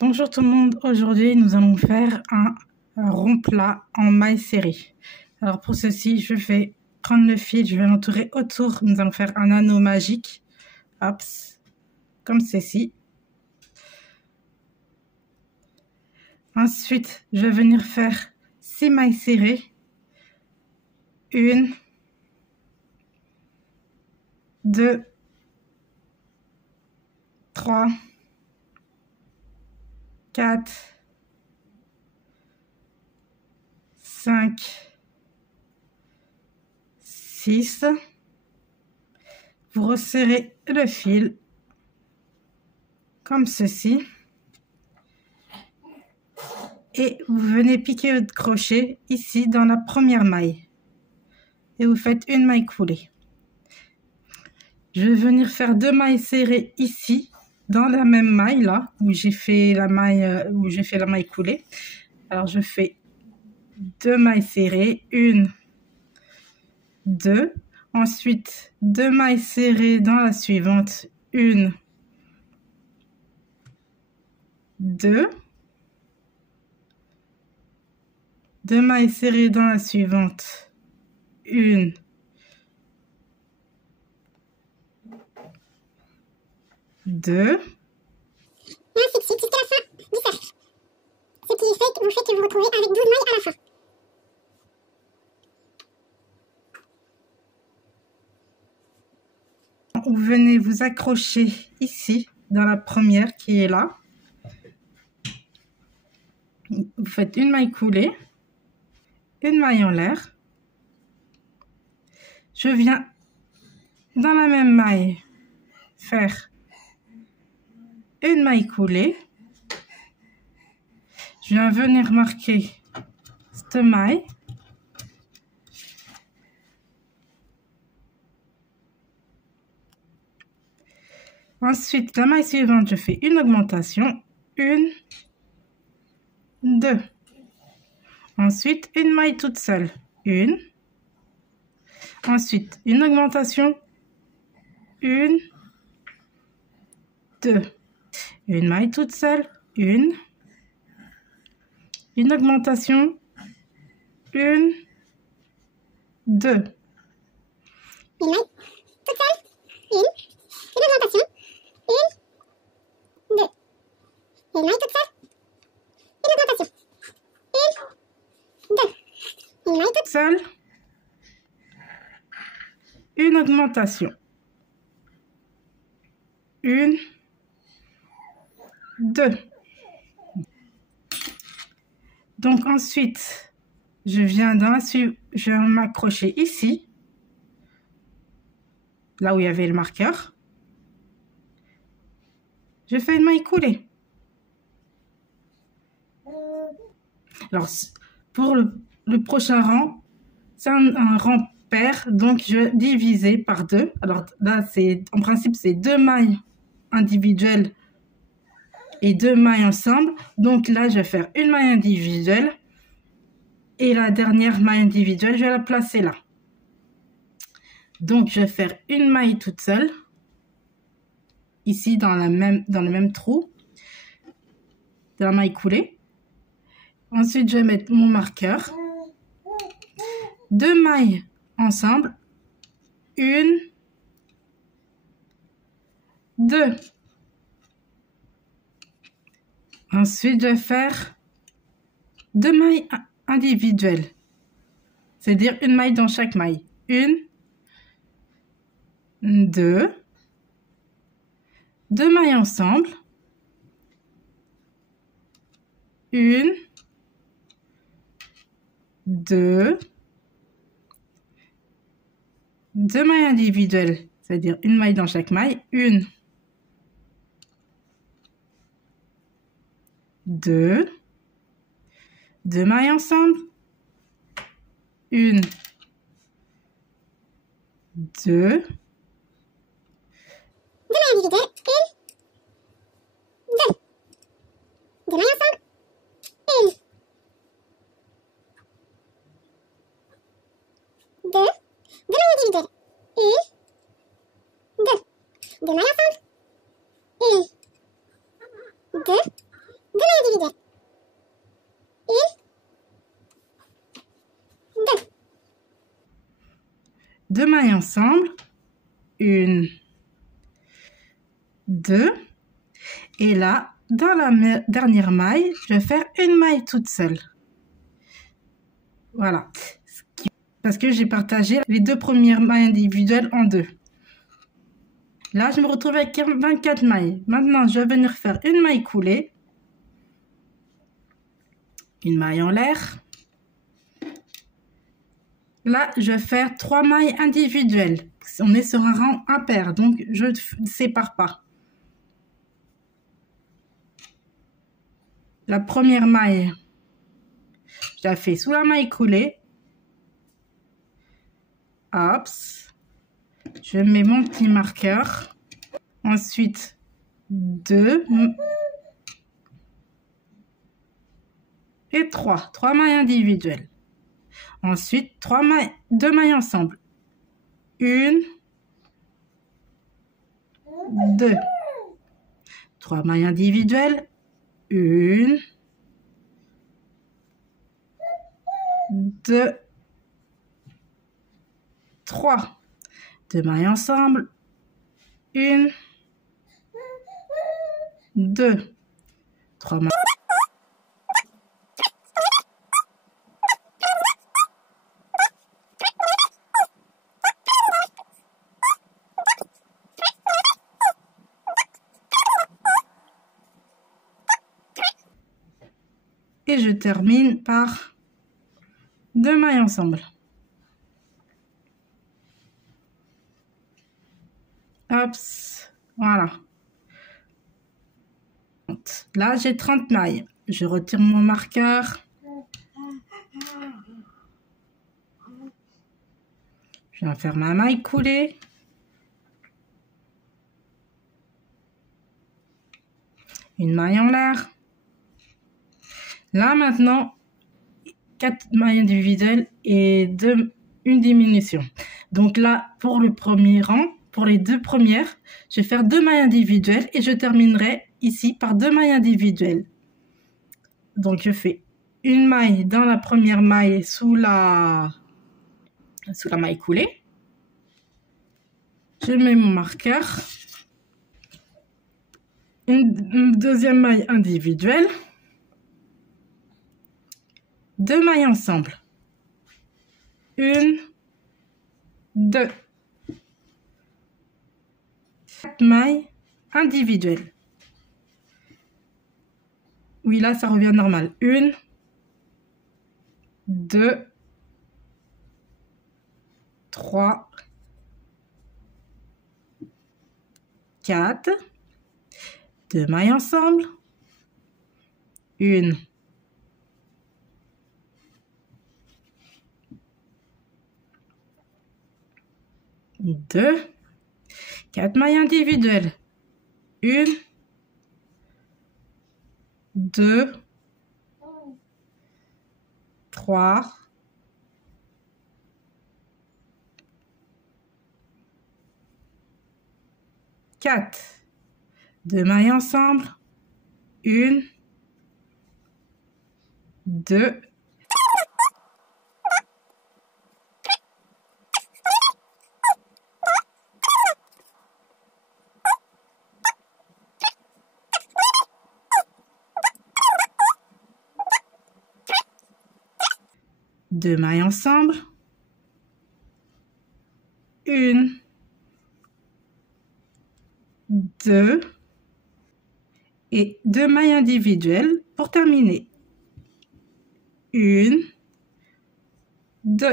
Bonjour tout le monde, aujourd'hui nous allons faire un rond plat en maille serré. Alors pour ceci, je vais prendre le fil, je vais l'entourer autour, nous allons faire un anneau magique, hop, comme ceci. Ensuite, je vais venir faire 6 mailles serrées, 1, 2, 3, 4, 5, 6. Vous resserrez le fil comme ceci et vous venez piquer votre crochet ici dans la première maille et vous faites une maille coulée. Je vais venir faire 2 mailles serrées ici dans la même maille là où j'ai fait la maille coulée. Alors je fais 2 mailles serrées, 1, 2, ensuite 2 mailles serrées dans la suivante, 1, 2, 2 mailles serrées dans la suivante, 1, 2. Et ainsi de suite jusqu'à la fin du cercle. Ce qui fait que vous vous retrouvez avec 12 mailles à la fin. Vous venez vous accrocher ici dans la première qui est là. Vous faites une maille coulée, une maille en l'air. Je viens dans la même maille faire une maille coulée. Je viens venir marquer cette maille. Ensuite, la maille suivante, je fais une augmentation, 1, 2. Ensuite, une maille toute seule, 1. Ensuite, une augmentation, 1, 2. Une maille toute seule, 1. Une augmentation, 1, 2. Une maille toute seule, 1. Une augmentation, 1, 2. Une maille toute seule, une augmentation, 1, 2. Une maille toute seule, une augmentation, 1, 2. Donc ensuite, je viens m'accrocher ici, là où il y avait le marqueur. Je fais une maille coulée. Alors, pour le prochain rang, c'est un rang pair, donc je vais diviser par 2. Alors là, en principe, c'est 2 mailles individuelles et 2 mailles ensemble. Donc là, je vais faire une maille individuelle et la dernière maille individuelle, je vais la placer là. Donc, je vais faire une maille toute seule ici dans le même trou de la maille coulée. Ensuite, je vais mettre mon marqueur. 2 mailles ensemble. 1, 2. Ensuite, je vais faire 2 mailles individuelles. C'est-à-dire une maille dans chaque maille. 1, 2. 2 mailles ensemble. 1, 2. 2 mailles individuelles, c'est-à-dire une maille dans chaque maille. 1, 2. 2 mailles ensemble. 1, 2. 2 mailles individuelles, 1, 2. 2 mailles ensemble, 1, 2. 2 mailles individuelles, 1, 2. 2 mailles ensemble, 1, 2. deux mailles individuelles. Une, deux. Deux mailles ensemble. Une, deux. Et là, dans la dernière maille, je vais faire une maille toute seule. Voilà. Parce que j'ai partagé les deux premières mailles individuelles en deux. Là, je me retrouve avec 24 mailles. Maintenant, je vais venir faire une maille coulée. Une maille en l'air. Là, je vais faire 3 mailles individuelles. On est sur un rang impair, donc je ne sépare pas. La première maille, je la fais sous la maille coulée. Hop. Je mets mon petit marqueur. Ensuite, 2 et 3. 3 mailles individuelles. Ensuite, 2 mailles ensemble. 1, 2. 3 mailles individuelles. 1, 2, 3. 2 mailles ensemble. 1, 2, 3 mailles. Et je termine par 2 mailles ensemble. Hop, voilà. Là, j'ai 30 mailles. Je retire mon marqueur. Je viens faire ma maille coulée. Une maille en l'air. Là, maintenant, 4 mailles individuelles et une diminution. Donc là, pour le premier rang, pour les deux premières, je vais faire 2 mailles individuelles et je terminerai ici par 2 mailles individuelles. Donc, je fais une maille dans la première maille sous la maille coulée. Je mets mon marqueur. Une deuxième maille individuelle. 2 mailles ensemble. 1, 2. 4 mailles individuelles. Oui, là, ça revient normal. 1, 2, 3, 4. 2 mailles ensemble. 1, 2, 4 mailles individuelles. 1, 2, 3, 4. 2 mailles ensemble. 1, 2, 2 mailles ensemble. 1, 2 et 2 mailles individuelles pour terminer. 1, 2.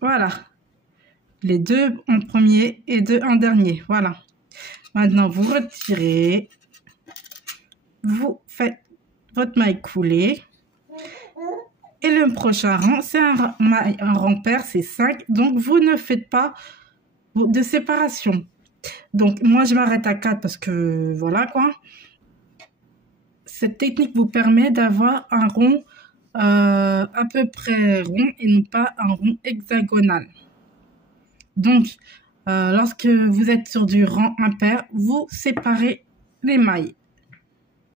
Voilà. Les 2 en premier et 2 en dernier. Voilà. Maintenant, vous retirez. Vous faites votre maille coulée. Et le prochain rang, c'est un rang pair, c'est 5. Donc, vous ne faites pas de séparation. Donc, moi, je m'arrête à 4 parce que, voilà quoi. Cette technique vous permet d'avoir un rond à peu près rond et non pas un rond hexagonal. Donc, lorsque vous êtes sur du rang impair, vous séparez les mailles.